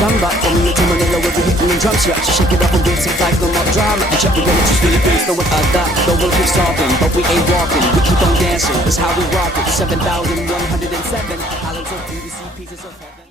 samba. From New York to Manila, we'll be hitting the drums, yeah. So shake it up and dance it like no more drama. You check the relative Philippines, know what I got. The world keeps talking, but we ain't walking. We keep on dancing, that's how we rock it. 7,107 islands of beauty, see pieces of heaven.